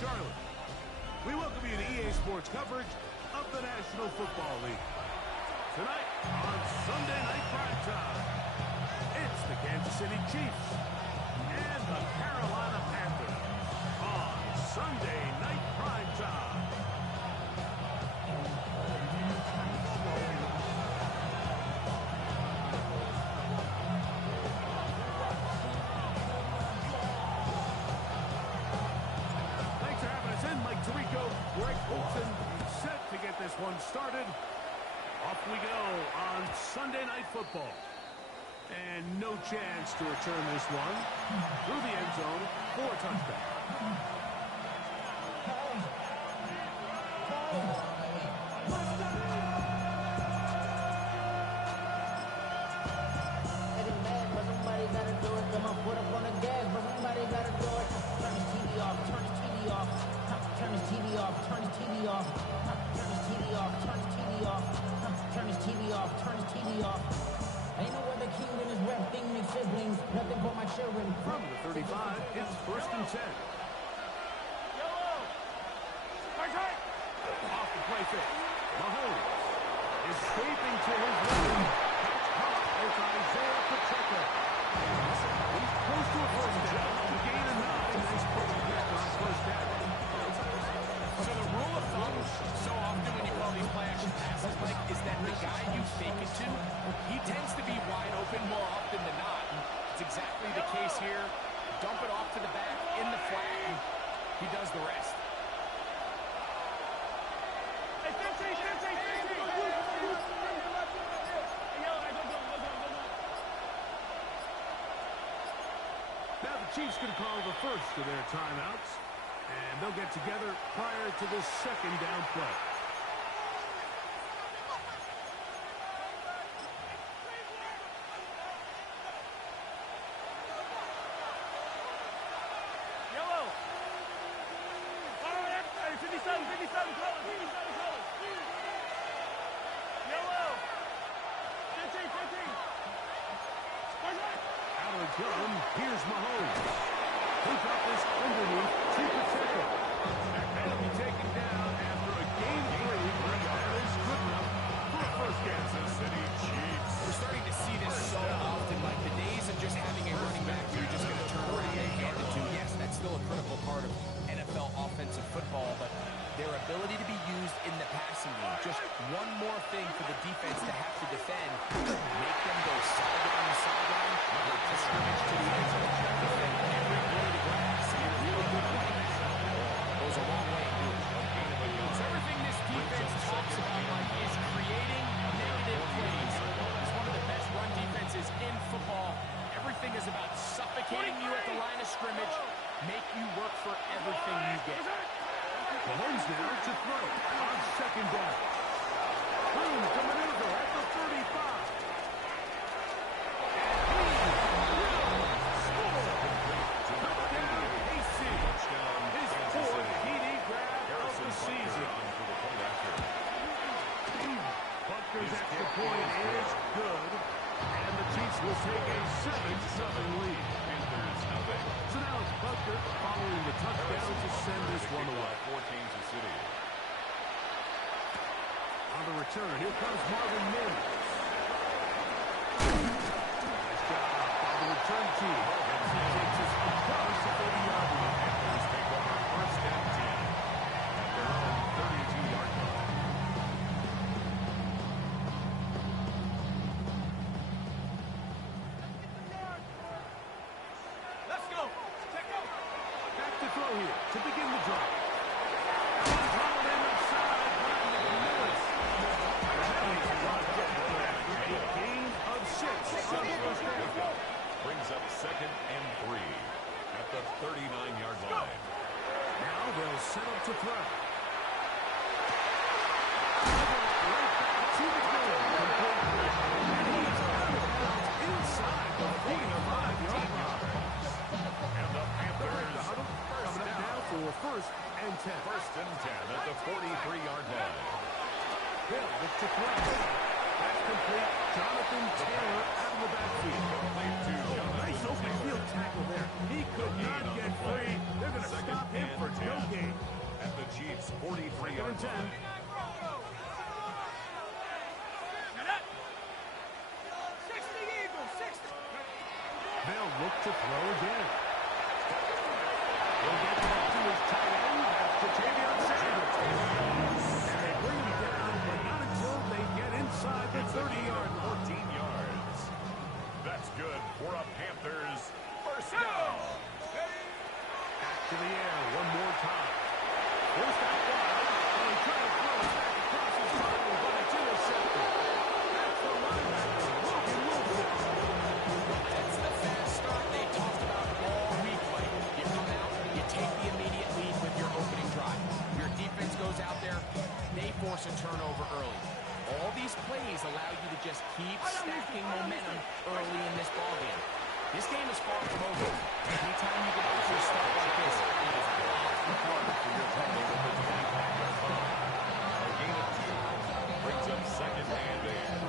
Charlotte. We welcome you to EA Sports coverage of the National Football League. Tonight on Sunday Night Primetime, it's the Kansas City Chiefs and the Carolina Panthers on Sunday Night Primetime. Thanks for having us in, Mike Tirico, Greg Olson, set to get this one started. Off we go on Sunday Night Football. And no chance to return this one through the end zone for a touchdown. Getting mad, but somebody gotta do it. Come on, put up on the gas, but somebody gotta do it. Turn his TV off, turn his TV off. Turn his TV off, turn his TV off. Turn his TV off, turn his TV off. Turn his TV off, turn his TV off. Ain't no other king than his rap thing, make siblings. Nothing but my children. From the 35, it's 1st and 10. Off the play fake. Mahomes escaping to his left. Catch caught. It's Isaiah Pacheco. He's close to a first down. The gain of 9. Nice pull back on first down. So the rule of thumb, so often when you call these play action passes, Mike, is that the guy you fake it to, he tends to be wide open more often than not. It's exactly the case here. Dump it off to the back in the flat, and he does the rest. Now the Chiefs can call the first of their timeouts, and they'll get together prior to the second down play. Out of the gun, here's Mahomes. He got this underneath to Pacheco. And he'll be taken down after a game 3. That is good enough for a first down. Kansas City Chiefs. We're starting to see this so often, like the days of just having a running back who you're just going to turn around and hand it to. Yes, that's still a critical part of NFL offensive football, but their ability to be used in the passing game. Just one more thing for the defense to have to defend. Make them go sideline to sideline, like the scrimmage to the end zone. Defend every blade of grass. And really good plays. Goes a long way. So everything this defense talks about, like, is creating negative plays. It's one of the best run defenses in football. Everything is about suffocating you at the line of scrimmage, make you work for everything you get. Mahomes now to throw on second down. Room to maneuver at the 35. Touchdown, KC. His fourth TD grab of the season. Butker's extra point is good, and the Chiefs will take a 7-7 lead. So now it's Butker following the touchdown to send this one away. On the return, here comes Marvin Mims. Nice job by the return team. And he takes us across the 30-yard line. Panthers take over 1st and 10 at their own 32-yard line. Let's go. Back to throw here to begin the drive. Controlled in the side by Millis. A gain of 6 on the first down. Brings up 2nd and 3 at the 39-yard line. Now they'll set up to throw. Right back to the goal. And he's out of bounds inside the 45-yard line. And the Panthers Coming up now for 1st and 10. 1st and 10 at the 43-yard line. Hill with the throw. That's complete. Jonathan Taylor out of the backfield. Nice open field tackle there. He could not get free. They're going to stop him for no gain. 10. They'll look to throw again. He'll get back to his tight end. That's Sanders. And they bring him down, but not until they get inside the 30-yard line. 14 yards. That's good for a Panthers first down. Back to the air one more time. Forced out wide, and he tried to throw it back across his body, but it's intercepted. That's the linebacker, Logan Wilson. That's the fast start they talked about all week. Like, you come out, you take the immediate lead with your opening drive. Your defense goes out there, they force a turnover early. All these plays allow you to just keep stacking momentum early in this ballgame. This game is far from over. Anytime you get out to a start like this, it is Hard for your opponent with this impact on time. A gain of 2 brings up second and 8.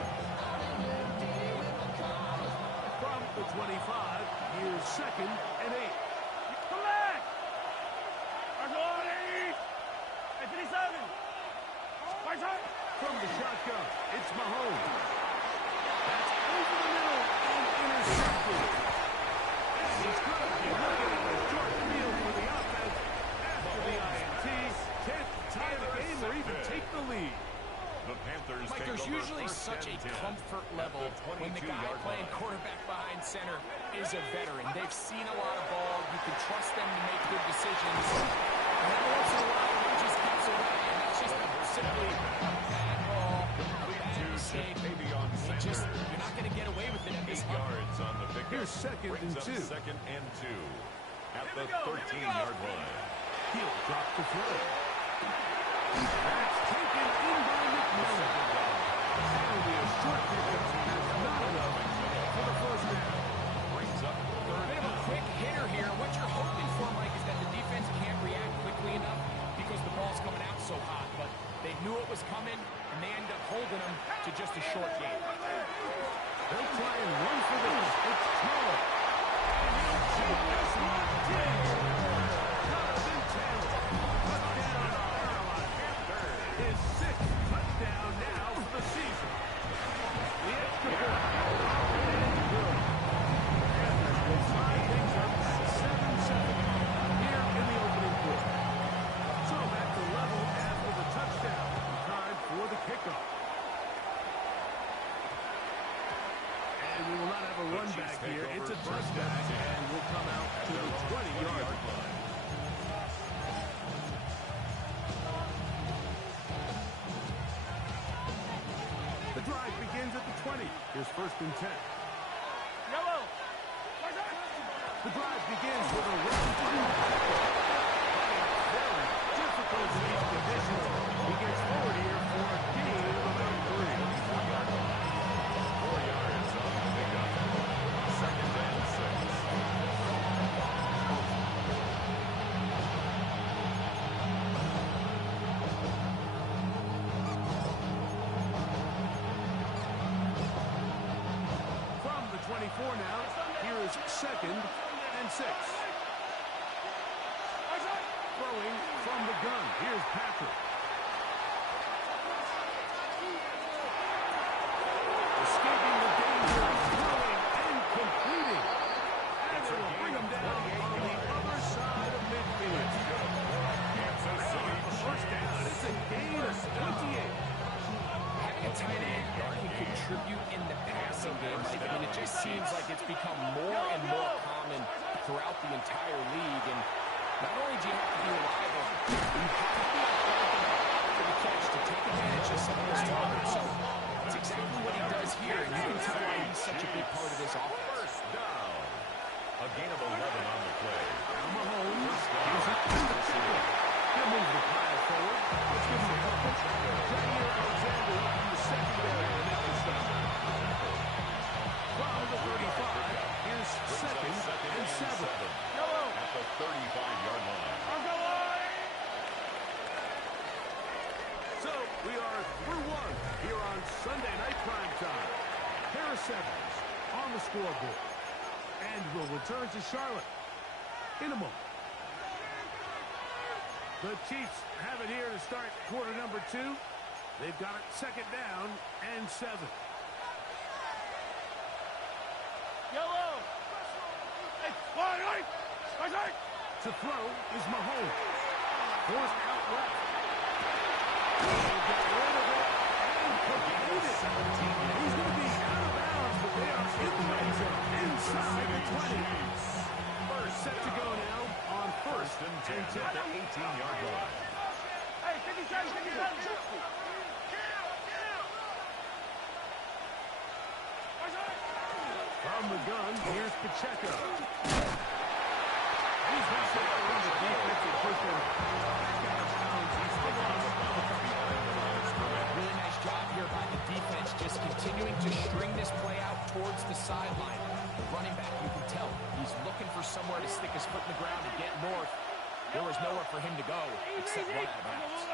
From the 25, here's second and 8. Come back! From the shotgun, it's Mahomes. That's over the middle and intercepted. And he's going to be looking at the short field for the offense after the INT. Can't tie the game or even take the lead. The Panthers Mike, take there's over usually first such a and 10 comfort level at the when the guy 22-yard playing line. quarterback behind center is a veteran. They've seen a lot of ball. You can trust them to make good decisions. And every once in a while, one just gets away, and that's just simply a bad ball, a bad mistake. Maybe on center. You're not going to get away with it at this 8 level. yards on the pickup. Here's second brings and up 2. second and 2 at the 13-yard line. He'll drop the throw. That's taken in by McMillan. That'll be a short pickup. That's not enough for the first down. Brings up A third bit of a down. quick hitter here. What you're hoping for, Mike, is that the defense can't react quickly enough because the ball's coming out so hot. But they knew it was coming, and they ended up holding them to just a short game. They'll try and run for this. It's Taylor. And he'll shoot this one. Jonathan Taylor. Touchdown, Carolina Panthers. His 6th touchdown now for the season. The extra point. And good. Panthers will tie things up at 7-7 here in the opening quarter. So back to level after the touchdown. Time for the kickoff. And we will not have a run back here. It's a touchback, and we'll come out to the 20-yard line. The drive begins at the 20. Here's first and 10. The drive begins with a run. Very difficult in these conditions. He gets forward here for a gain of about 3. 4 yards on the pickup. Second and 6. From the 24 now, here is second and 6. Throwing from the gun, here's Patrick. Escaping the danger, throwing and completing. And it will bring him down on the other side of midfield. Kansas City. First down, it's a gain of 28. Having a tight end that can contribute in the passing game, Mike, I mean, it just seems like it's become more and more common throughout the entire league. And not only do you have to be reliable, you have to be athletic for the catch to take advantage of some of those targets. So that's exactly what he does here, and you can tell why he's such a big part of this offense. First down. A gain of 11 on the play. Now Mahomes, here's a he'll move the pile forward. Let's give him a couple. Jair Alexander up in the secondary to make the stop. From the 35, here's second and 7. At the 35-yard line. So we are through one here on Sunday Night Primetime. Harris Evans on the scoreboard. And we'll return to Charlotte in a moment. The Chiefs have it here to start quarter number 2. They've got it second down and 7. Yellow. To throw is Mahomes. Forced out left. He'll get rid of it and complete it. He's going to be out of bounds, but they are in the red zone inside the 20. First set to go now on first and 10 at the 18-yard line. Hey, 50 seconds, 50 seconds. From the gun, here's Pacheco. He's going to around the defensive person. Really nice job here by the defense, just continuing to string this play out towards the sideline. The running back, you can tell, he's looking for somewhere to stick his foot in the ground and get north. There was nowhere for him to go except run out of bounds.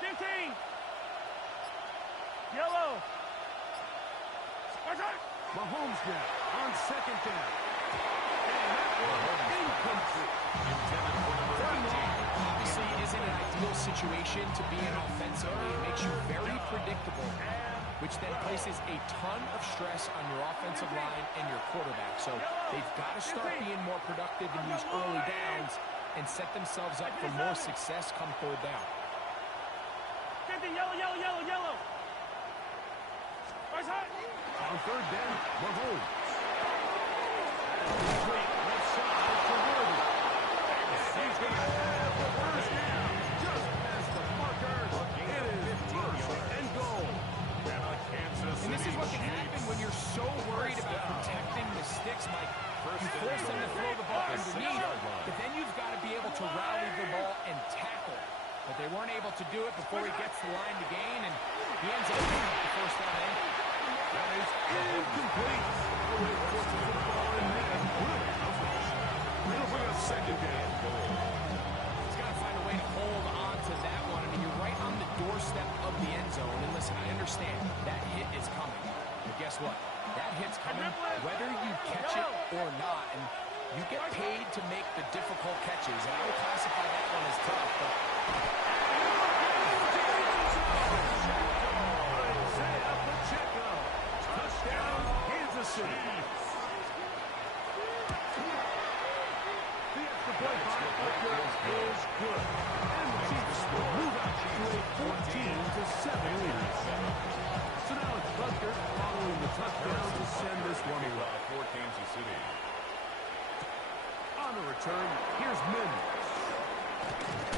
15. Yellow. Mahomes now on second down. And that one incomplete. Obviously isn't an ideal situation to be in offensively. It makes you very predictable, which then places a ton of stress on your offensive line and your quarterback. So they've got to start being more productive in these early downs and set themselves up for more success come third down. 15, yellow. On third down, Mahomes. Left side to Worthy. He's going to have the first down. Just past the marker. It is first and goal. And this is what can happen when you're so worried about protecting the sticks, Mike. You force them to throw the ball underneath, but then you've got to be able to rally the ball and tackle. But they weren't able to do it before he gets the line to gain, and he ends up picking up the first down. That is incomplete. It'll bring up second down. He's got to find a way to hold on to that one. I mean, you're right on the doorstep of the end zone. And listen, I understand that hit is coming. But guess what? That hit's coming whether you catch it or not. And you get paid to make the difficult catches. And I would classify that one as tough. But touchdown, Kansas City. The extra point by Butker is good. And the Chiefs will move out to a 14-7 lead. So now it's Butker following the touchdown to send this one away. For Kansas City. On the return, here's Mims.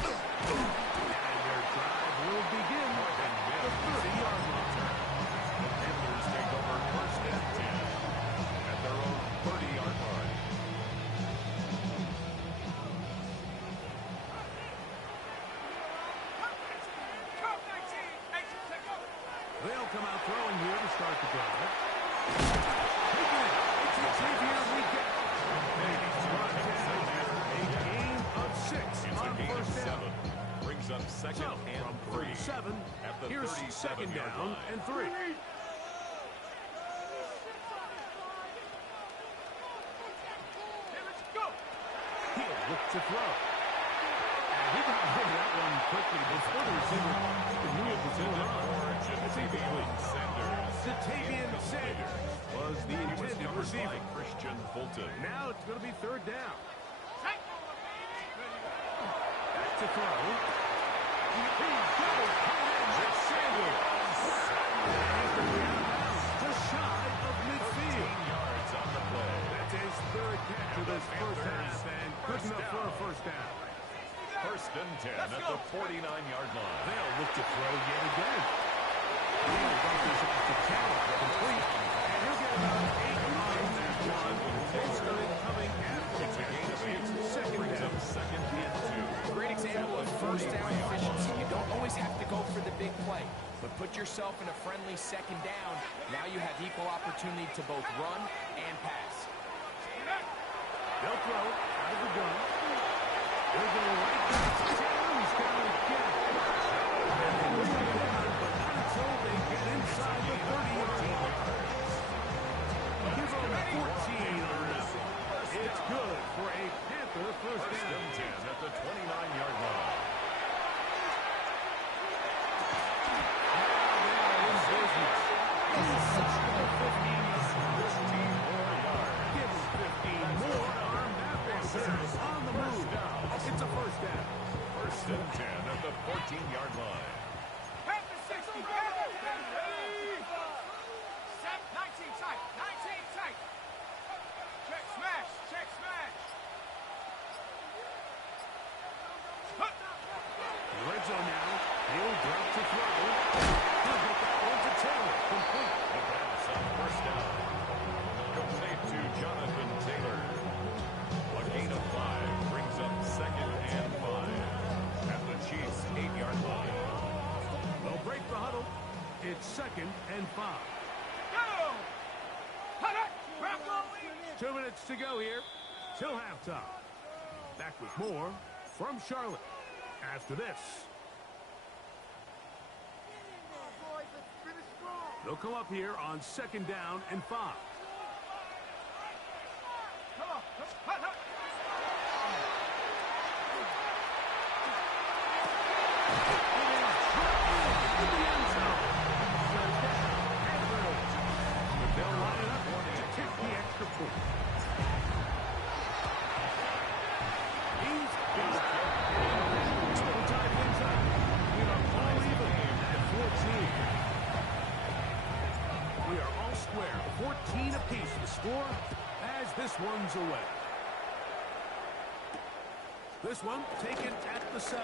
And their drive will begin at the 30-yard line. Panthers take over first and 10 at their own 30-yard line. They'll come out throwing here to start the drive. It's a Xavier weekend. A gain of 6 on first down. Brings up second So, and from 3 7, at the here's 37-yard second down line. and 3. He'll look to throw. And he got rid of that one quickly before the receiver knew what was going on. It's incomplete. Jatavian Sanders was the intended receiver. Christian Fulton. Now it's going to be third down. Back to throw. He's got it. It's Sanders. Just shy of midfield. 14 yards on the play. That's his third catch of this first half, and good enough for a first down. First and 10 at the 49-yard line. They'll look to throw yet again. He'll bump this off the channel, complete, and he'll get about 8 on that one. Most of it coming after It's a gain of 8. second Brings down. up second and 2. great example of first down efficiency. You don't always have to go for the big play, but put yourself in a friendly second down. Now you have equal opportunity to both run and pass. They'll throw out of the gun. They'll go right back to Jones. Down again. And they will get down, but not until they get inside the 30-yard line. Give them 14 on this. It's good for a Panther first down. 14-yard line. At the 60. 19 tight. 19 tight. Check smash. Check smash. Red zone now. He'll drop to throw. He'll get that one to Taylor. Complete. The pass on first down. Complete to Jonathan Taylor. A gain of 5 brings up 2nd and 5. At the Chiefs' 8-yard line. They'll break the huddle. It's 2nd and 5. Go! 2 minutes to go here till halftime. Back with more from Charlotte after this. They'll come up here on 2nd down and 5. Come on. They'll line it up to take the extra point. He's total time inside. We are all even at 14. We are all square. 14 apiece the score as this one's away. This one taken at the 7.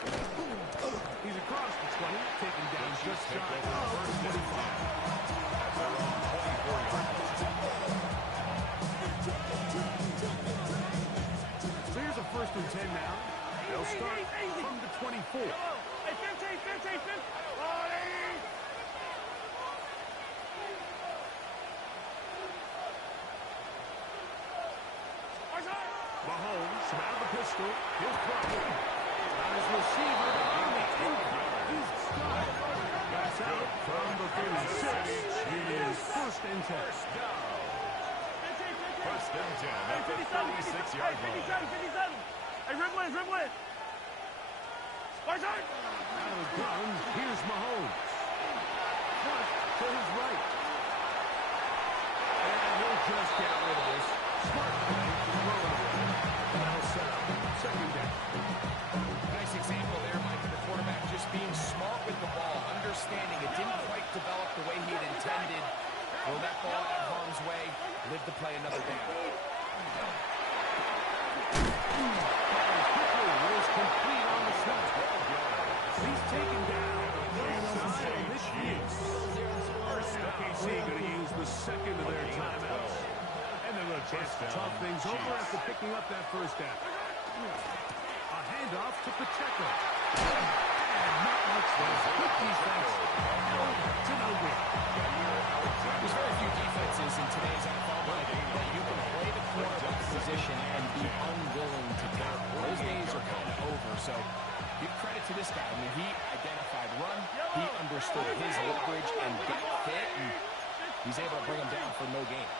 He's across the 20, taken down just shy of the 25. So here's a 1st and 10 now. They'll start from the 24. Hey, 15. Mahomes from out of the pistol. He'll throw. Got his receiver on the incline. He's got it. That's out from the 36. It is 1st and 10. First and 10 at the 36-yard line. 57. Hey, dribble in. Watch out. Out of the gun, here's Mahomes. Front to his right. And he'll just get rid of this. Smart play to throw it away. That'll set up 2nd down. Nice example there, Mike, of the quarterback just being smart with the ball, understanding it didn't quite develop the way he had intended. Throw that ball out of harm's way, live to play another down. Quickly was complete on the snap. He's taken down inside of midfield. KC going to use the 2nd of their timeouts. And they're going to chance to talk things over after picking up that 1st down. A handoff to Pacheco. And not much there. Good defense. To no good. There's very few defenses in today's NFL that you can play the quarterback position and be unwilling to tackle. Those days are kind of over, so give credit to this guy. I mean, he identified run, he understood his leverage and got fit, and he's able to bring him down for no gain.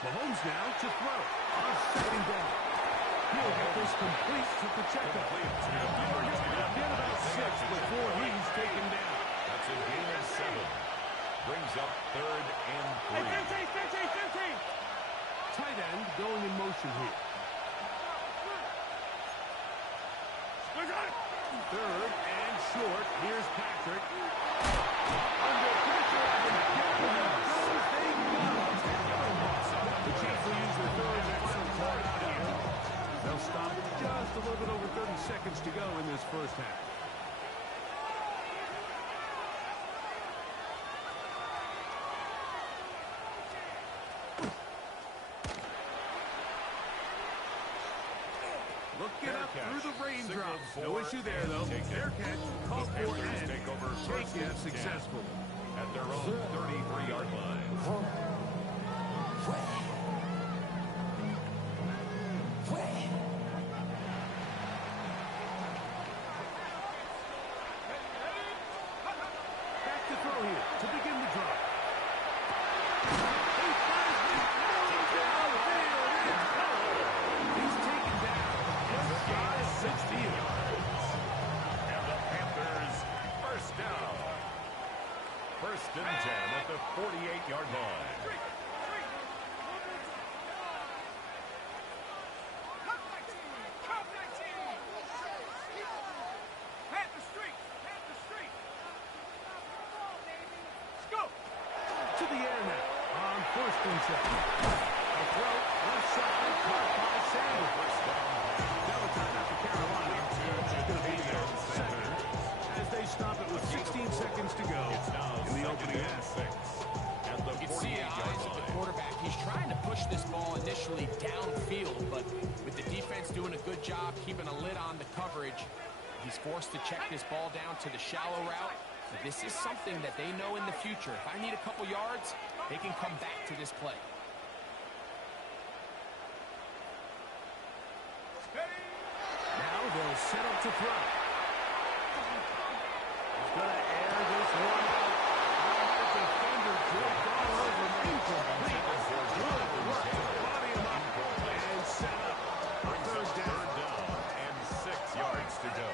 Mahomes now to throw on 2nd down. He'll get this complete to Pacheco. He'll get about 6 before he's taken down. That's a gain of 7. Brings up 3rd and 3. 15. Tight end going in motion here. 3rd and short. Here's Patrick. Under pressure. The Chiefs will use their 3rd and final card out here. They'll stop just a little bit over 30 seconds to go in this 1st half. Looking up through the raindrops. No issue there, though. Fair catch, called for, and taken successful. At their own 33-yard line. Back to throw here to begin the drive. He's taken down just shy of 60 yards. And the Panthers 1st down. 1st and 10 at the 48-yard line. initially downfield, but with the defense doing a good job keeping a lid on the coverage, he's forced to check this ball down to the shallow route. This is something that they know in the future. If I need a couple yards, they can come back to this play. Now they'll set up to throw. He's going to air this one out. The defender dropped all over him. Incomplete. Good work to body him up and set up for third down. And 6 yards to go.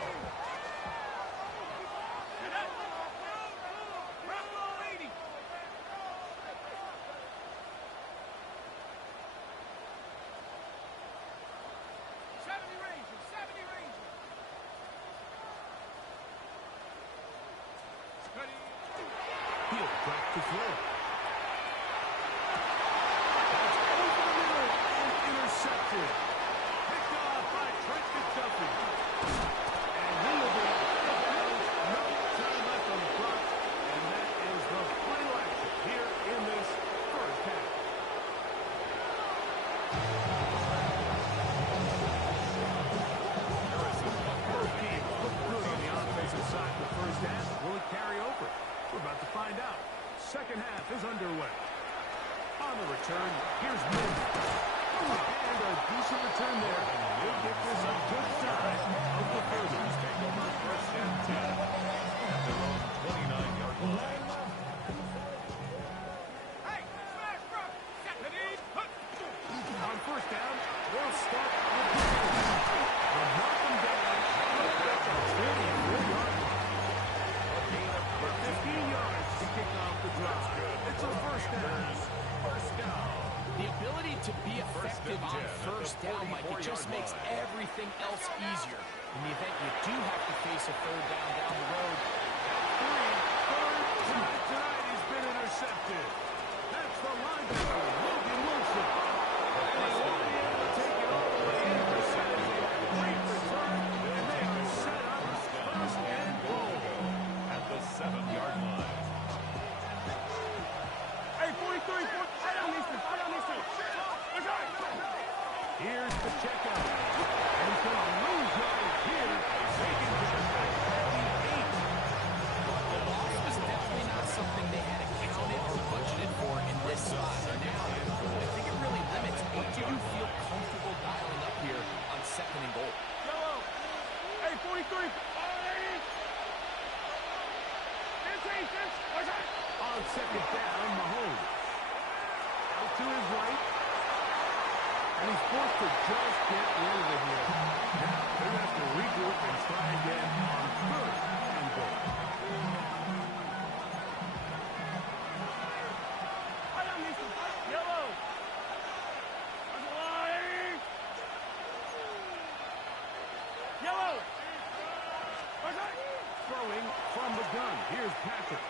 He'll crack the throw. That's over the middle and intercepted. Picked off by Trent McDuffie. And he will be no time left on the clock. And that is the final action here in this first half. Both teams look good on the offensive side of the first half. Will it carry over? We're about to find out. Second half is underway. On the return, here's Mims. And a decent return there. He'll get this a good side of the further. First and 10 at their own 29-yard line. On first down, they'll start with the they'll knock them down. That's a 34-yard line. 15 yards to kick off the drive. It's a first down. First down. The ability to be effective on first down, Mike, it just makes everything else easier. In the event you do have to face a third down the road. Third tonight has been intercepted. That's the linebacker, Logan Wilson. And he won't be able to take it all the way in. Great return. And they are set up first and goal. At the 7-yard line. Hey, 43, I don't need to. Here's the checkout. And he's going to lose yardage here. Taking to the back at the 8. The loss was definitely not something they had accounted or budgeted for in this spot. Now, I think it really limits what do you feel comfortable dialing up here on second and goal. Yellow. Hey, 43. On second down, Mahomes. Out to his right. And he's forced to just get rid of it here. Now, they're going to have to regroup and try again on third and goal. Yellow. Yellow. Throwing from the gun. Here's Patrick.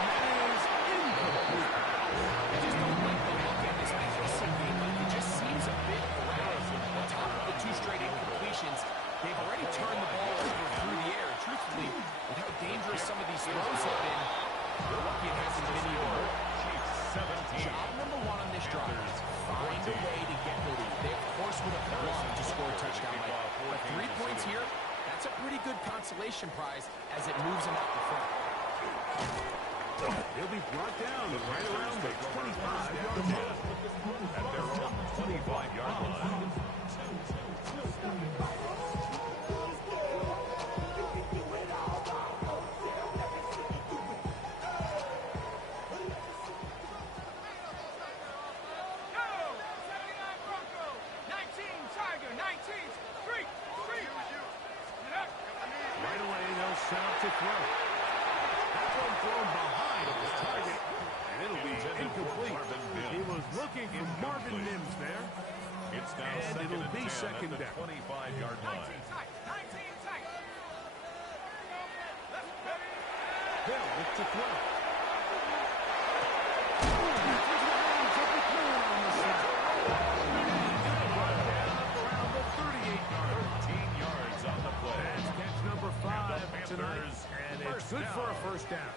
And that is incomplete. I just don't like the look at this passing game. Like it just seems a bit erratic. On top of the 2 straight incompletions, they've already turned the ball over through the air. Truthfully, with how dangerous some of these throws have been, we're lucky it hasn't been even more. Job number 1 on this drive is find a way to get the lead. They, of course, would have loved to score a touchdown, Mike. But 3 points here, that's a pretty good consolation prize as it moves them out in front. He'll be brought down right around the 25-yard line. At their own 25-yard line. Right away, they'll set up to throw. That one thrown behind his target, and it'll be incomplete. He was looking for Marvin Mims there. It's now And second it'll and be 10 second at the down. 25-yard line. Hill with the throw. Tonight, and it's good for a first down.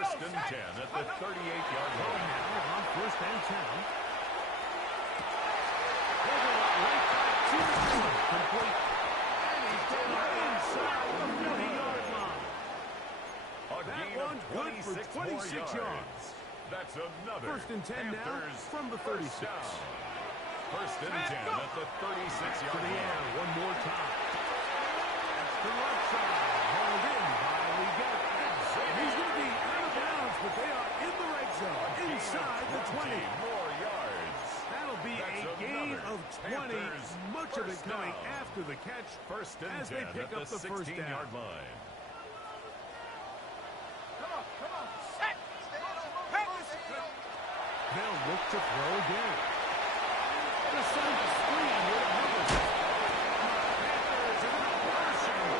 First and 10 at the 38-yard line. Now on first and 10. Right back to the field. Complete. And he's down inside the 40-yard line. That one's good for 26 yards. That's another. First and 10 now Panthers from the 36. First and 10 at the 36-yard line. One more time. That's the left side. Hauled in by Leggett. He's going to be out of bounds, but they are in the red zone. Inside the 20. More yards. That'll be a gain of 20. Panthers Much of it first coming down. after the catch First and as 10 they pick at up the the first down. 16-yard line. They'll look to throw again. The send a screen with Hubbard. Panthers are going to rush and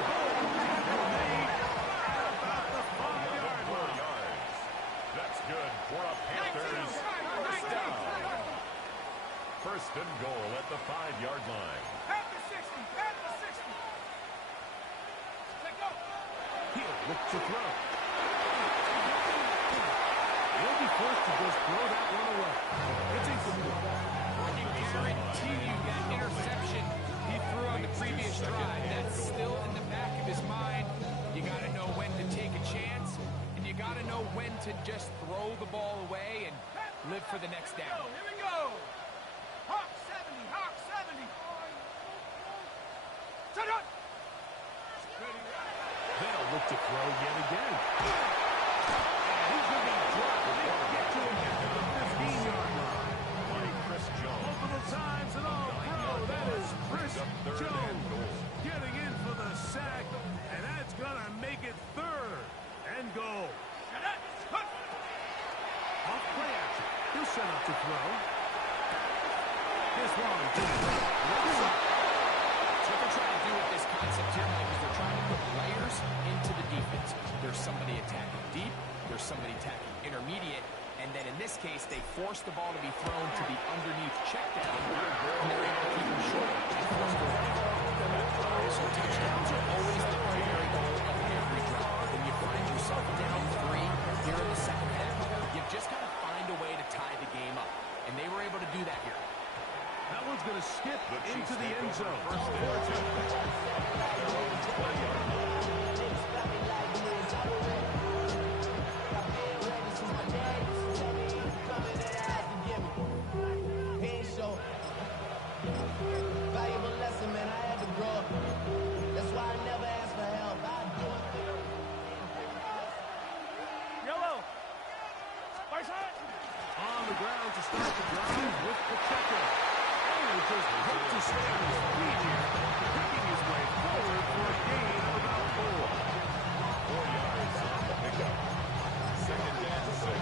tackle made at about the 5-yard line. Yards. That's good for a Panthers first down. First and goal at the 5-yard line. He'll look to throw. He'll be forced to just throw that one away. It's incomplete. I can guarantee you that interception he threw on the previous drive, that's still in the back of his mind. You got to know when to take a chance, and you got to know when to just throw the ball away and live for the next down. Here we go. Hawk 70, Hawk 70. Shut up. They'll look to throw yet again. And he's going to be dropped. They get to him at the 15-yard line. Chris Jones. Multiple times and all pro. That is Chris Jones getting in for the sack. And that's going to make it third and goal. Off play action. He'll set up to throw. This one to the right. What they're trying to do with this concept here, Mike, is they're trying to put layers into the defense. There's somebody attacking deep, there's somebody attacking intermediate, and then in this case, they force the ball to be thrown to the underneath check down, and they're able to keep them short and force the ball. So touchdowns are always the primary goal of every drive. When you find yourself down 3 here in the second half, you've just got to find a way to tie the game up, and they were able to do that here. That one's going to skip into the end zone. First and 10. Valuable lesson, man. I had to grow up. That's why I never asked for help. I do it. Yellow. Spice hot. On the ground to start the drive with Pacheco. And he just hooked to stay on his feet here, picking his way forward for a gain of about 4. 4 yards on the pickup. Second and 6.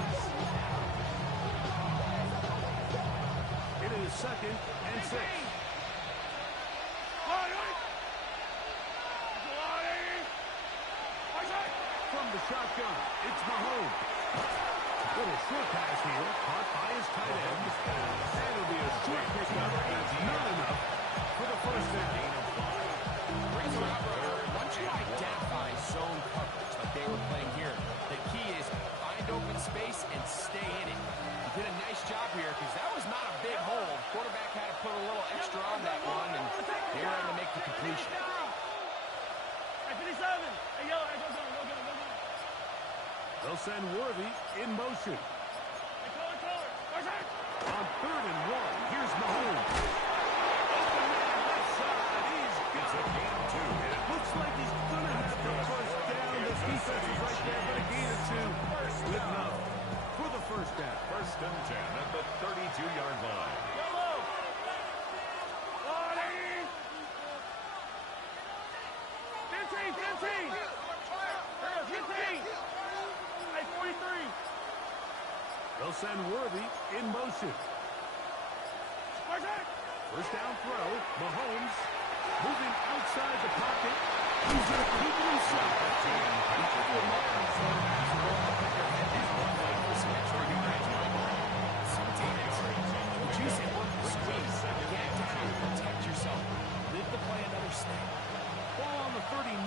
It is second and 6. From the shotgun, it's Mahomes. Little short pass here, caught by his tight end. And it'll be a short pickup. That's not enough for the first down. Brings it out, once you identify zone coverage like they were playing here, the key is find open space and stay in it. You did a nice job here because that was not a big hole. Quarterback had to put a little extra on that one, and they were able to make the completion. Hey, 57. Hey, yo, hey, go. They'll send Worthy in motion. Hey, color. On 3rd and 1, here's Mahomes. Open man left side, he's got a gain of 2. And it looks like he's going to have the first down. The defense is right there, but a gain of 2 with enough for the first down. First and 10 at the 32-yard line. Yellow. 15. 15. Hey, 43. They'll send Worthy in motion. First down throw. Mahomes moving outside the pocket. He's going to keep it inside. Protect yourself. Live to play another snap. Ball on the 39.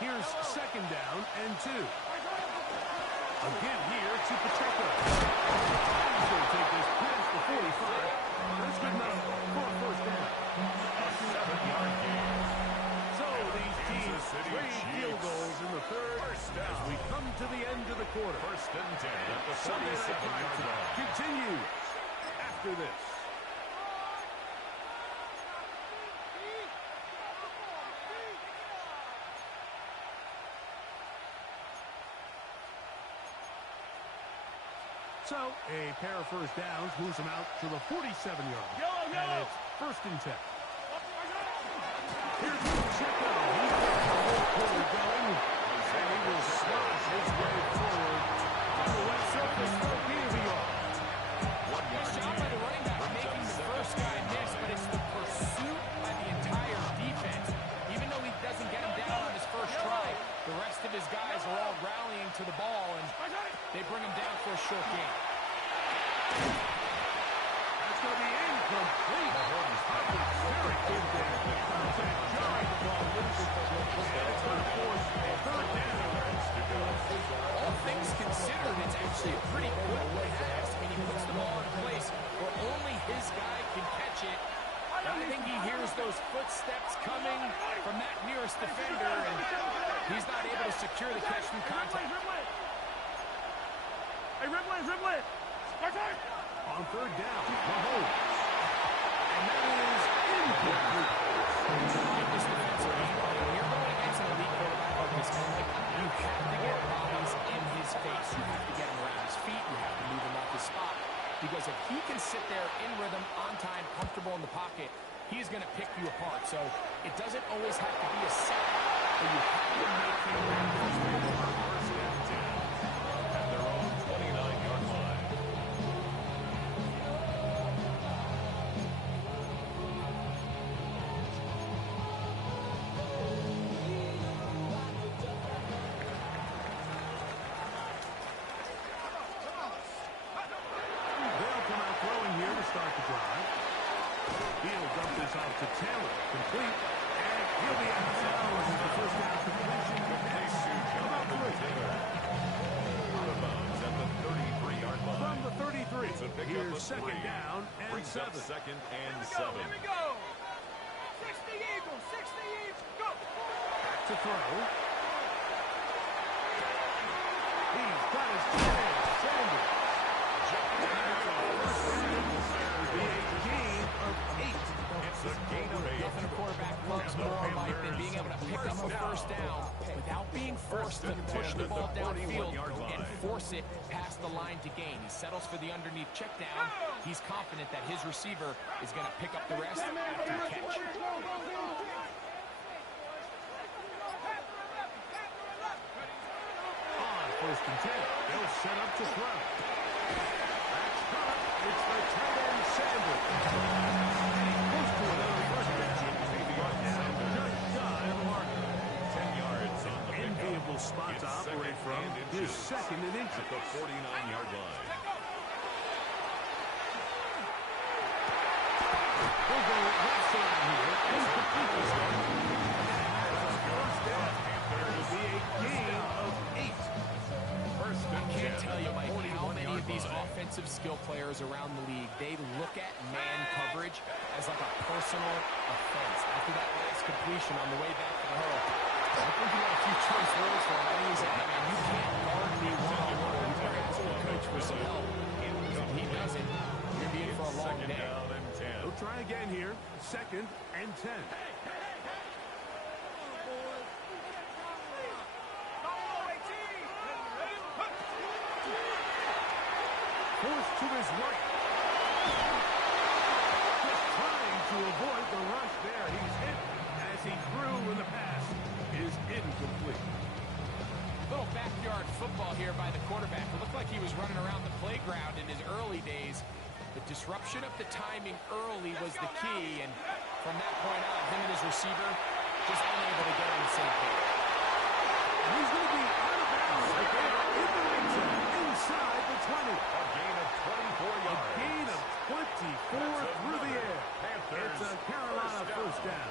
Here's second down and 2. A after this. So, a pair of first downs moves them out to the 47-yard. And it's 1st and 10. Here's Pacheco. He's got the whole quarter going. And he will slash his way forward on the left surface for a gain of a yard. Nice job by the running back making the first guy miss, but it's the pursuit by the entire defense. Even though he doesn't get him down on his first try, the rest of his guys are all rallying to the ball, and they bring him down for a short gain. That's going to be incomplete. Very good there. Contact jarring the ball loose. And it's going to force a 3rd down. All things considered, it's actually a pretty good pass. I mean, he puts the ball in a place where only his guy can catch it. I think he hears those footsteps coming from that nearest defender, and he's not able to secure the catch through contact. Hey, Riblet! On 3rd down, Mahomes. And that is incomplete. This defensive game, when you're going against an elite quarterback like this guy, you have to get bodies in his face. You have to get him around his feet. You have to move him off his spot. Because if he can sit there in rhythm, on time, comfortable in the pocket, he's going to pick you apart. So it doesn't always have to be a sack, but you have to make him comfortable. 1st and 10 at their own 29-yard line. They'll come out throwing here to start the drive. He'll dump this off to Taylor. Complete. And he'll be out of bounds as the 1st down completion. Complete to Jonathan Taylor. Out of bounds at the 33-yard line. From the 33. It's a pickup Here's of 2nd 3. down and Brings 7. up 2nd and 7. Here we go! 60 Eagles, go! Back to throw. He's got his chance. Sanders. Be a gain of 8. It's a gain of 8. Nothing a quarterback loves more, Mike, than being able to pick up a first down without being forced to push the ball downfield and force it past the line to gain. He settles for the underneath check down. He's confident that his receiver is going to pick up the rest after the catch. On 1st and 10. They'll set up to throw. That's caught. It's the tight end Sanders. And he goes to another 1st down. Just shy of the marker. 10 yards on the pickup. Enviable spot to It's operate 2nd from. and His inches 2nd and inches. at the 49-yard line. He'll go left side here. And complete this one. First down. It'll be a gain of 8. 1st I and 10. can't tell you, Mike, how many of 41-yard these line. offensive skill players around the league, they look at man coverage as like a personal offense. After that last completion on the way back to the hurdle, I think he had a few choice words for him. I think he said, man, you can't guard me one-on-one. He's going to ask the coach for some help. If he doesn't, you're going to be in for a long 2nd day. down and 10. He'll try again here. 2nd and 10. Forced to his right. Just trying to avoid the rush there. He's hit as he threw when the pass is incomplete. Little backyard football here by the quarterback. It looked like he was running around the playground in his early days. The disruption of the timing early was the key, and from that point on, him and his receiver just unable to get on the same page. He's going to be out of bounds again in the ring zone, inside the 20. A gain of 24 A yards. gain of 24 through the air. Panthers It's a Carolina first down.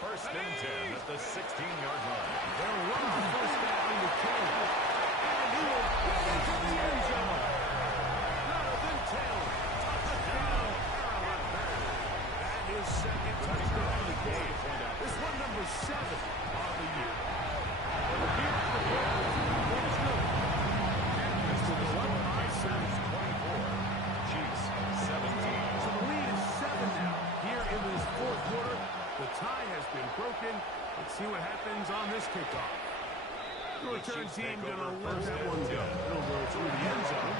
1st and 10 at the 16-yard line. They'll run the first down to Taylor. And he will get into the end zone. Jonathan Taylor. Touchdown, Carolina. That is 2nd touchdown of the game. This one number 7 on the year. Here's the Bears. Here's good. Panthers will go up by 7. 24. Chiefs 17. this kickoff. The return team going to let that one go. It'll go through the end zone.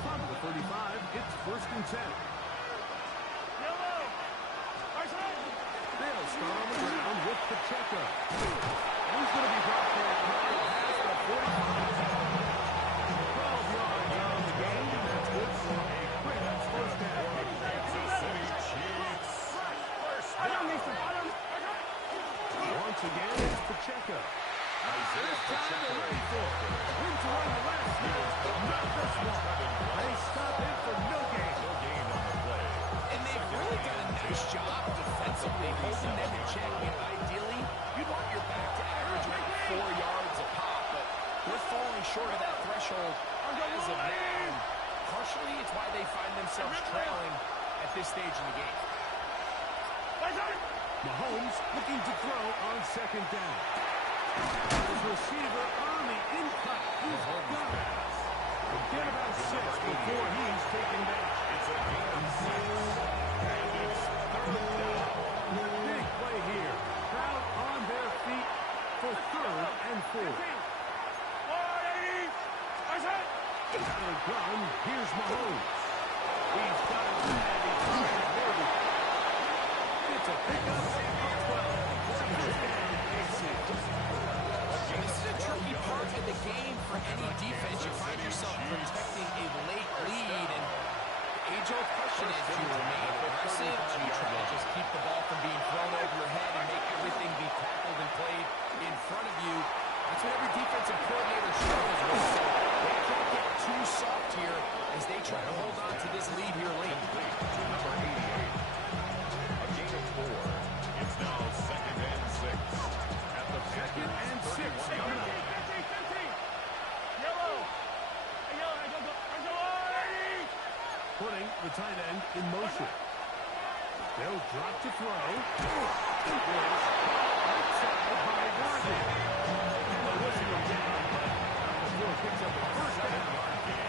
From the 35, it's 1st and 10. They'll start on the ground with Pacheco. He's going to be brought there past the 45. 12 yards on the game. That's good for a quick first down. Kansas City Chiefs. First down. Once again, it's Pacheco. This time they're ready for it. Wins around the last year, but not this one. They stop him for no gain. No gain on the play. And they've really done a nice job defensively holding them in check. And ideally, you'd want your back to average around 4 yards a pop, but they're falling short of that threshold as of now. Partially, it's why they find themselves trailing at this stage in the game. Mahomes looking to throw on 2nd down. His receiver on the in-cut. He's got it. Get about 6 before he's taken down. It's a gain of 6. And it's 3rd down. Big play here. Crowd on their feet for 3rd and 4. Out of gun, here's Mahomes. He's got it, and he's trying to hold it. It's a pickup of 12. This is a tricky part of the game for any defense. You find yourself protecting a late lead, and the age-old question is, do you remain aggressive? Do you try to just keep the ball from being thrown over your head and make everything be tackled and played in front of you? That's what every defensive coordinator struggles with. So they can't get too soft here as they try to hold on to this lead here late. To number 88. A gain of 4. It's now 2nd and 6. At the 2nd and 6 coming up. Putting the tight end in motion. They'll drop to throw. Outside by Garvey. And the whistle is down, but before it picks up the first down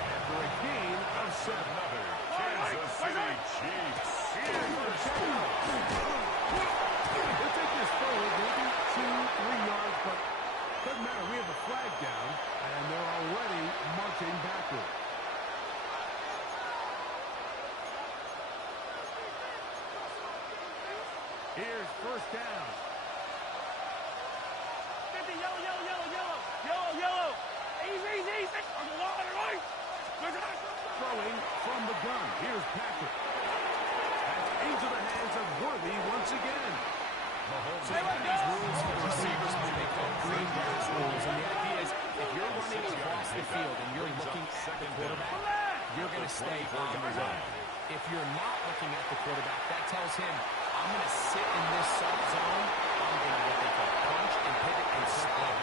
after a gain of 7. another Kansas City Chiefs. Here's Pacheco. They'll take this forward, maybe 2-3 yards, but doesn't matter. We have a flag down, and they're already marching backward. Here's 1st down. Throwing from the gun. Here's Patrick. That's into the hands of Worthy once again. So they have these rules for the receivers when they call green grass rules. And the idea is if you're running across the field and you're looking at the quarterback, you're going to stay on the run. If you're not looking at the quarterback, that tells him, I'm going to sit in this soft zone. I'm going to what they call punch and pivot and split.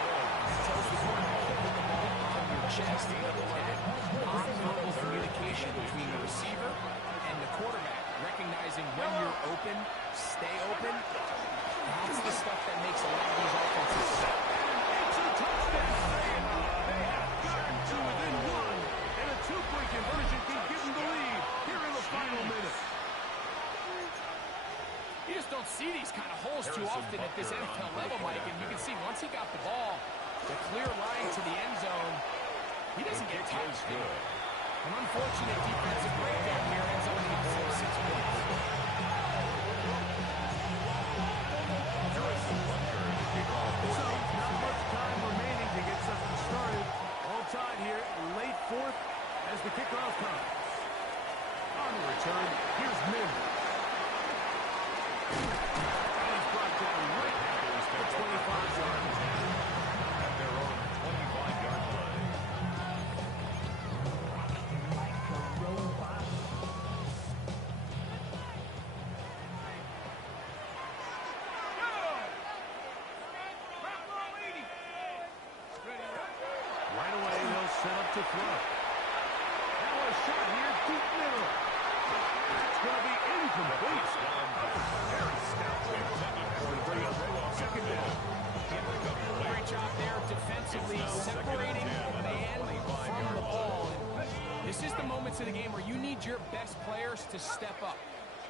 It tells the quarterback to put the ball on your chest and attack. Non-verbal communication between the receiver and the quarterback, recognizing when you're open, stay open. That's the stuff that makes a lot of these offenses. It's a touchdown. They have gotten to within 1, and a 2-point conversion can give them the lead here in the final minutes. You just don't see these kind of holes too often at this NFL level, Mike. And you can see once he got the ball, the clear line to the end zone, he doesn't get touched. An unfortunate defensive breakdown here ends up being 6 points. So, not much time remaining to get something started. All tied here, late 4th as the kickoff comes. On the return, here's Mims. And he's brought down right at the 25-yard line. At their own 25-yard line. Right away, they'll set up to throw. Now a shot here, deep middle. That's going to be incomplete. Very stout. Going to bring up 2nd down. Great job there defensively, separating the man from the ball. This is the moments of the game where you need your best players to step up.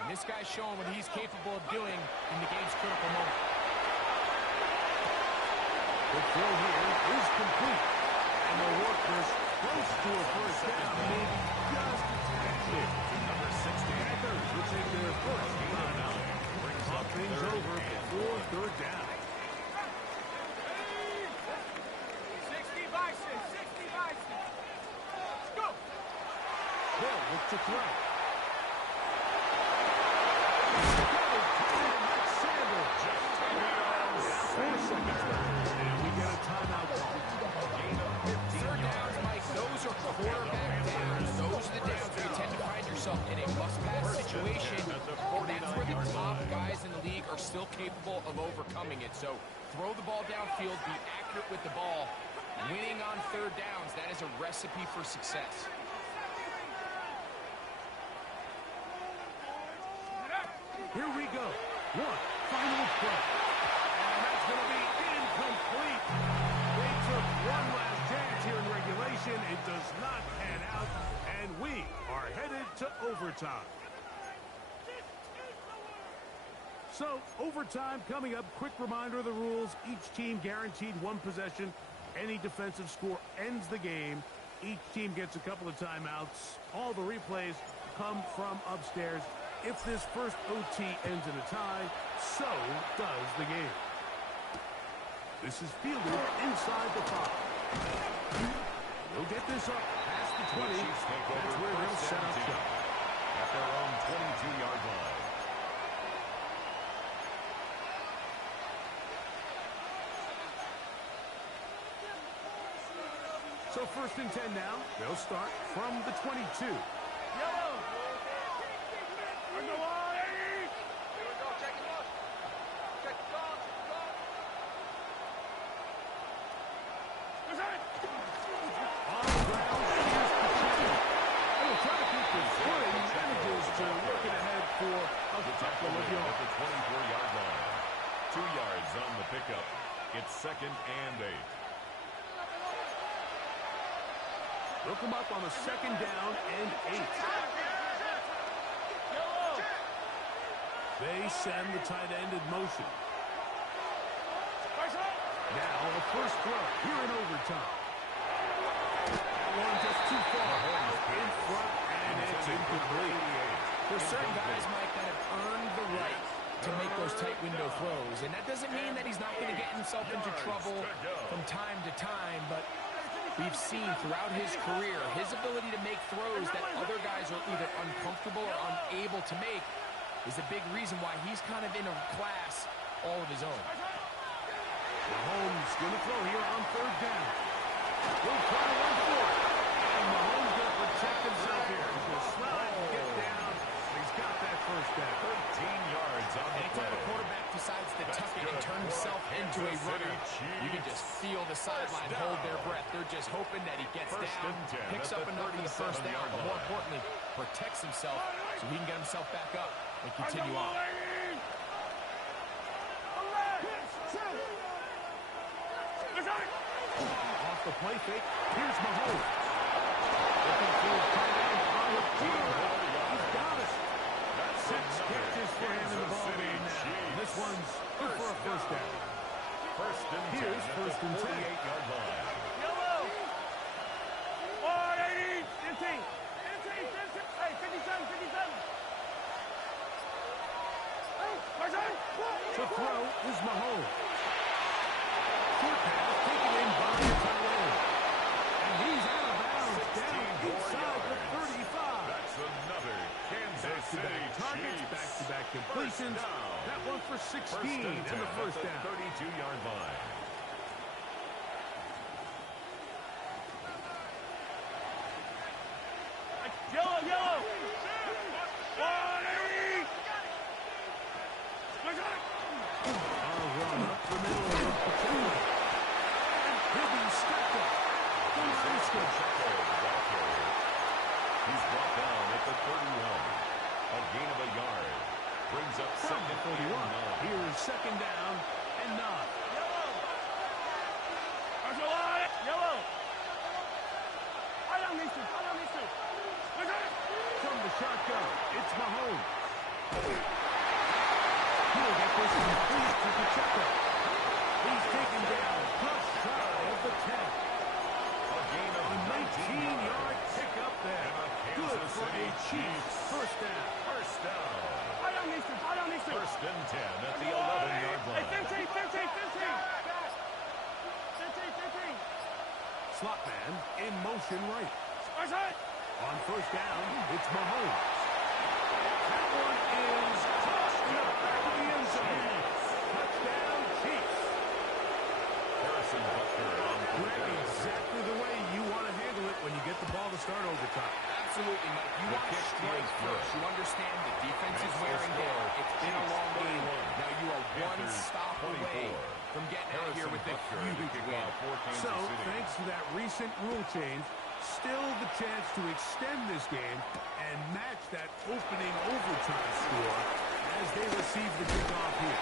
And this guy's showing what he's capable of doing in the game's critical moment. The throw here is complete. And the work was close to a first down. Maybe just a tad bit. Number 60. Panthers will take their first timeout. Talk things over before third down. 60 Bison, 60 Bison. Let's go. They'll look to throw. And we get a timeout call. Third downs, Mike, those are quarterback downs. Those are the downs where you tend to find yourself in a must-pass situation. That's where the top guys in the league are still capable of overcoming it. So throw the ball downfield, be accurate with the ball. Winning on third downs, that is a recipe for success. Here we go. One final play. And that's going to be incomplete. They took one last chance here in regulation. It does not pan out. And we are headed to overtime. So, overtime coming up. Quick reminder of the rules. Each team guaranteed one possession. Any defensive score ends the game. Each team gets a couple of timeouts. All the replays come from upstairs. If this first OT ends in a tie, so does the game. This is fielded inside the 5. They'll get this up past the 20. That's where they'll set up shop. At their own 22-yard line. So first and 10 now. They'll start from the 22. Yellow. On the line. Here we go. Check it out. Check it out. On the ground, here's the check. He'll try to keep this foot and manages to work it ahead for a couple of yards. At the 24-yard line. 2 yards on the pickup. It's second and 8. They'll come up on a second down and 8. They send the tight end in motion. Now a first throw here in overtime. That one just too far. In front, and it's incomplete. There's certain guys, Mike, that have earned the right to make those tight window throws. And that doesn't mean that he's not going to get himself into trouble from time to time, but we've seen throughout his career his ability to make throws that other guys are either uncomfortable or unable to make is a big reason why he's kind of in a class all of his own. Mahomes going to throw here on third down. He'll try one for it. And Mahomes going to protect himself here. He's going to slide and get down. He's got that first down. 13 yards on the Anytime play. a quarterback decides to tuck it and turn himself into a runner, you can just feel the sideline hold their breath. They're just hoping that he gets down, picks up enough for the first down, but more importantly, protects himself so he can get himself back up and continue on. Off the play fake, here's Mahomes. Looking for a tight end on the field. He's got it. 6 catches for him in the ball game now. This one's good for a first down. First and 10 Here's at first the and 10. 48-yard line. Yellow. 180. 15. 15. Hey, 57. 57. To throw is Mahomes. Short pass taken in by the tight end. And he's out of bounds down inside the 35. That's another Kansas City Back-to-back targets, Chiefs. back-to-back completions. That one for 16 and the first down. 32-yard line. Yellow, yellow. 180. A run up the middle of the field. And he'll be stepped up. The line score. He's brought down at the 31. A gain of a yard. Brings up From second the 31. and 9. Here is second down and 9. Yellow. I don't need to. slot man in motion right. On first down, it's Mahomes. That one is tossed in the back of the end zone. Touchdown, Chiefs. Harrison Butker on the Greg, exactly the way you want to handle it when you get the ball to start overtime. Absolutely, Mike. You want to strike first. You understand the defense is wearing down. It's been a long game. Now you are one stop away from getting out of here with a huge win. So, thanks to that recent rule change, still the chance to extend this game and match that opening overtime score as they receive the kickoff here.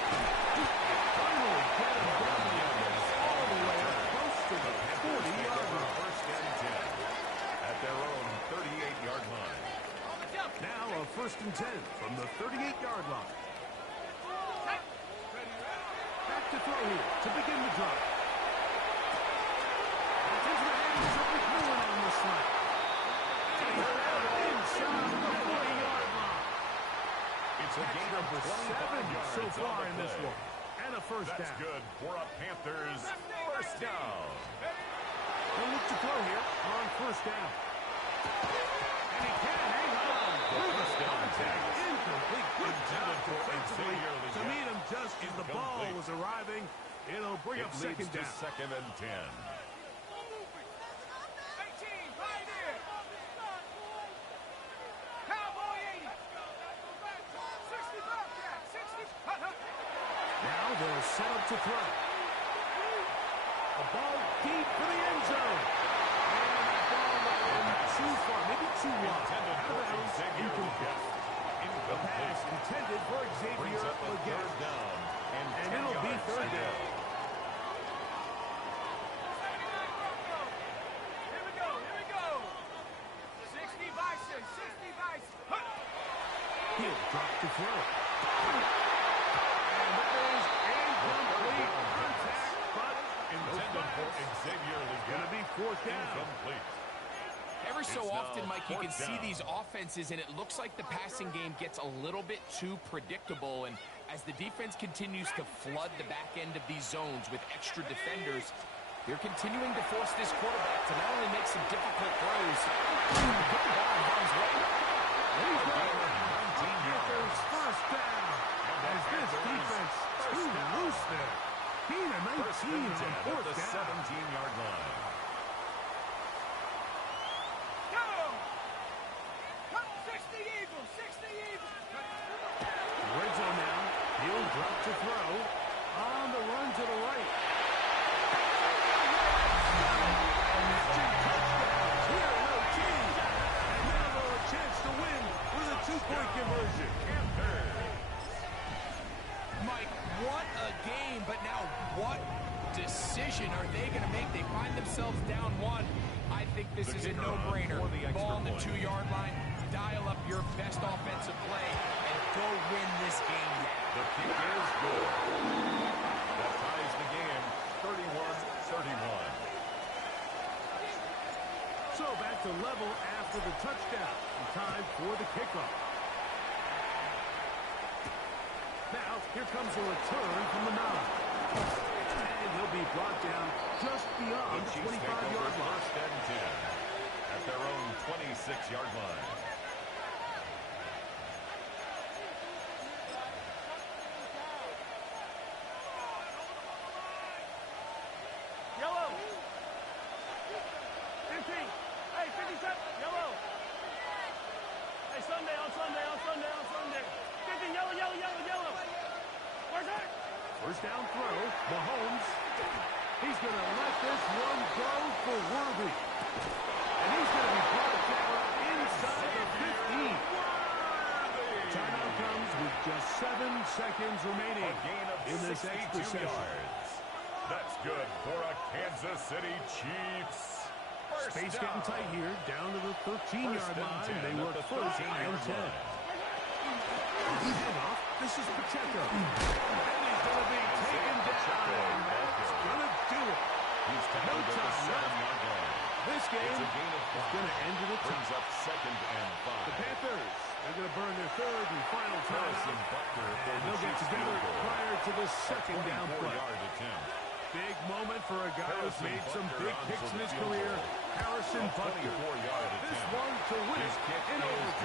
Finally get him down the offense all the way up close to the 40-yard line. First and 10 at their own 38-yard line. Now a first and 10 from the 38-yard line. Back to throw here to begin the drive. Back into the hands of McMillan on the slant. And he's down inside the 40-yard line. It's a gain of 7 so far in this one. And a first That's down. good for a Panthers first down. They'll look to throw here on first down. And he can hang on. First down Contact. Incomplete. Good job defensively Xavier to meet him just as the ball was arriving. It'll bring It up leads second to down. second and 10. Now they'll set up to throw. A ball deep for the end zone. And that ball went in too far, maybe too wide. Intended Out for of bounds, Xavier incomplete. The pass intended for Xavier Brings up a again. third down. And 10 it'll be yards third to go. down. He'll drop to throw. And that is incomplete contact, but Intended for Xavier going to be fourth down. Incomplete. Every so It's often, now Mike, you can fourth see down. these offenses, and it looks like the passing game gets a little bit too predictable. And as the defense continues to flood the back end of these zones with extra defenders, they're continuing to force this quarterback to not only make some difficult throws, but put the ball in harm's way. Panthers first down. As this defense too loose there. Gain of 19 on At fourth the down. 17-yard line. Red zone now. He'll drop to throw. On the run to the right. Touchdowns here in OT. And now they'll have a chance to win with a two-point conversion. Mike, what a game, but now what decision are they going to make? They find themselves down one. I think this is a no-brainer. Ball on the 2-yard line, dial up your best offensive play, and go win this game now. The kick is good. That ties the game 31-31. So back to level after the touchdown. And time for the kickoff. Now, here comes a return from the 9. And he'll be brought down just beyond the 25-yard line. First and 10 at their own 26-yard line. Yellow. 50. Hey, 57. Yellow. Hey, Sunday, on Sunday, on Sunday, on Sunday. 50, yellow, yellow, yellow, yellow. Where's that? First down throw, Mahomes. He's going to let this one go for Worthy. And he's going to be brought down inside the 15. Timeout comes with just 7 seconds remaining A gain of in this 62 extra session. yards. That's good for a Kansas City Chiefs. First Space down. getting tight here, down to the 13-yard First and line. 10 They at work the first 13-yard and 10. line. Handoff. This is Pacheco. And he's going to be taken down. And that's going to do it. He's tackled at the time left. 7-yard line. This game It's a gain of is 5. going to end in a Brings tie. up second and 5. The Panthers, they're going to burn their third and final Harrison timeout. Butker for And the they'll get Chiefs together field goal. prior to the second down play. 24-yard attempt. Big moment for a guy who's made some big kicks in his career, Harrison Butker. This one to win it in overtime.